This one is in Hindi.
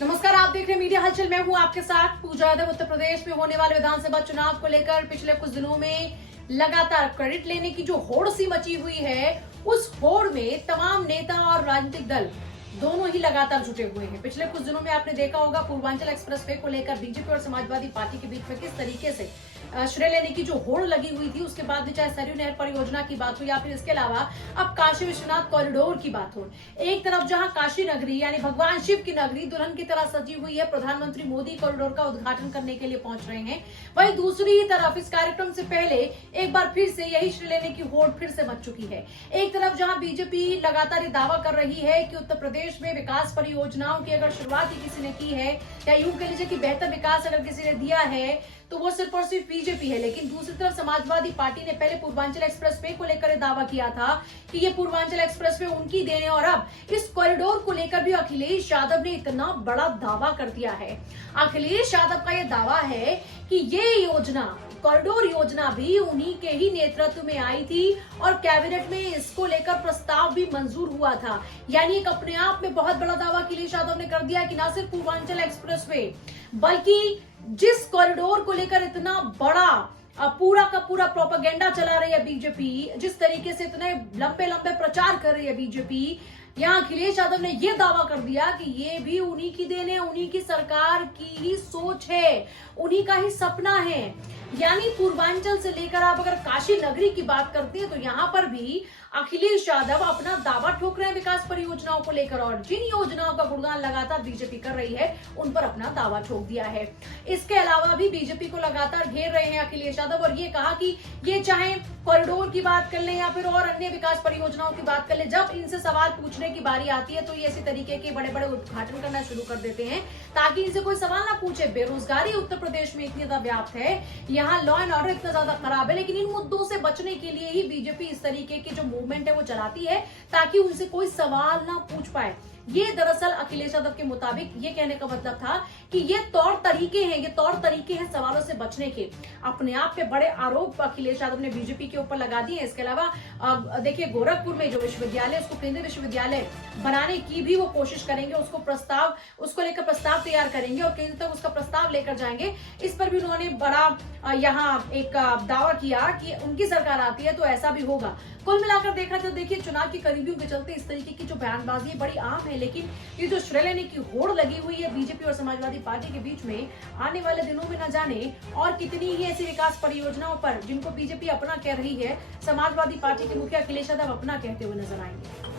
नमस्कार, आप देख रहे हैं मीडिया हलचल। मैं हूं आपके साथ पूजा यादव। उत्तर प्रदेश में होने वाले विधानसभा चुनाव को लेकर पिछले कुछ दिनों में लगातार क्रेडिट लेने की जो होड़ सी मची हुई है, उस होड़ में तमाम नेता और राजनीतिक दल दोनों ही लगातार जुटे हुए हैं। पिछले कुछ दिनों में आपने देखा होगा पूर्वांचल एक्सप्रेसवे को लेकर बीजेपी और समाजवादी पार्टी के बीच में किस तरीके से श्रेय लेने की जो होड़ लगी हुई थी। उसके बाद भी चाहे सरयू नहर परियोजना की बात हो या फिर इसके अलावा अब काशी विश्वनाथ कॉरिडोर की बात हो। एक तरफ जहां काशी नगरी यानी भगवान शिव की नगरी दुल्हन की तरह सजी हुई है, प्रधानमंत्री मोदी कॉरिडोर का उद्घाटन करने के लिए पहुंच रहे हैं, वहीं दूसरी तरफ इस कार्यक्रम से पहले एक बार फिर से यही श्रेय लेने की होड़ फिर से मच चुकी है। एक तरफ जहां बीजेपी लगातार ये दावा कर रही है कि उत्तर प्रदेश में विकास परियोजनाओं की अगर शुरुआत ही किसी ने की है या यूं कह लीजिए कि बेहतर विकास अगर किसी ने दिया है तो वो सिर्फ और सिर्फ बीजेपी है। लेकिन दूसरी तरफ समाजवादी पार्टी ने पहले पूर्वांचल एक्सप्रेसवे को लेकर दावा किया था कि ये पूर्वांचल एक्सप्रेसवे उनकी देन है, और अब इस कॉरिडोर को लेकर भी अखिलेश यादव ने इतना बड़ा दावा कर दिया है। अखिलेश यादव का ये दावा है कि ये योजना, कॉरिडोर योजना भी उन्हीं के ही नेतृत्व में आई थी और कैबिनेट में इसको लेकर प्रस्ताव भी मंजूर हुआ था। यानी एक अपने आप में बहुत बड़ा दावा अखिलेश यादव ने कर दिया कि न सिर्फ पूर्वांचल एक्सप्रेसवे बल्कि जिस कॉरिडोर को लेकर इतना बड़ा पूरा का पूरा प्रोपेगेंडा चला रही है बीजेपी, जिस तरीके से इतने लंबे लंबे प्रचार कर रही है बीजेपी, यहाँ अखिलेश यादव ने यह दावा कर दिया कि ये भी उन्हीं की देन है, उन्हीं की सरकार की ही सोच है, उन्हीं का ही सपना है। यानी पूर्वांचल से लेकर आप अगर काशी नगरी की बात करते हैं तो यहाँ पर भी अखिलेश यादव अपना दावा ठोक रहे हैं विकास परियोजनाओं को लेकर, और जिन योजनाओं का गुणगान लगातार बीजेपी कर रही है उन पर अपना दावा ठोक दिया है। इसके अलावा भी बीजेपी को लगातार घेर रहे हैं अखिलेश यादव और ये कहा कि ये चाहे कॉरिडोर की बात कर ले या फिर और अन्य विकास परियोजनाओं की बात कर ले, जब इनसे सवाल पूछने की बारी आती है तो ये इसी तरीके के बड़े बड़े उद्घाटन करना शुरू कर देते हैं ताकि इनसे कोई सवाल ना पूछे। बेरोजगारी उत्तर प्रदेश में इतनी ज्यादा व्याप्त है, यहाँ लॉ एंड ऑर्डर इतना ज्यादा खराब है, लेकिन इन मुद्दों से बचने के लिए ही बीजेपी इस तरीके के जो मूवमेंट है वो चलाती है ताकि उनसे कोई सवाल ना पूछ पाए। ये दरअसल अखिलेश यादव के मुताबिक ये कहने का मतलब था कि ये तौर तरीके हैं सवालों से बचने के। अपने आप पे बड़े आरोप अखिलेश यादव ने बीजेपी के ऊपर लगा दिए। इसके अलावा देखिए गोरखपुर में जो विश्वविद्यालय, उसको केंद्रीय विश्वविद्यालय बनाने की भी वो कोशिश करेंगे, उसको लेकर प्रस्ताव तैयार करेंगे और केंद्र तक उसका प्रस्ताव लेकर जाएंगे। इस पर भी उन्होंने बड़ा यहाँ एक दावा किया कि उनकी सरकार आती है तो ऐसा भी होगा। कुल मिलाकर देखा तो देखिए चुनाव की करीबियों के चलते इस तरीके की जो बयानबाजी बड़ी आम है, लेकिन ये जो श्रेय लेने की होड़ लगी हुई है बीजेपी और समाजवादी पार्टी के बीच में, आने वाले दिनों में न जाने और कितनी ही ऐसी विकास परियोजनाओं पर जिनको बीजेपी अपना कह रही है, समाजवादी पार्टी के मुखिया अखिलेश यादव अपना कहते हुए नजर आएंगे।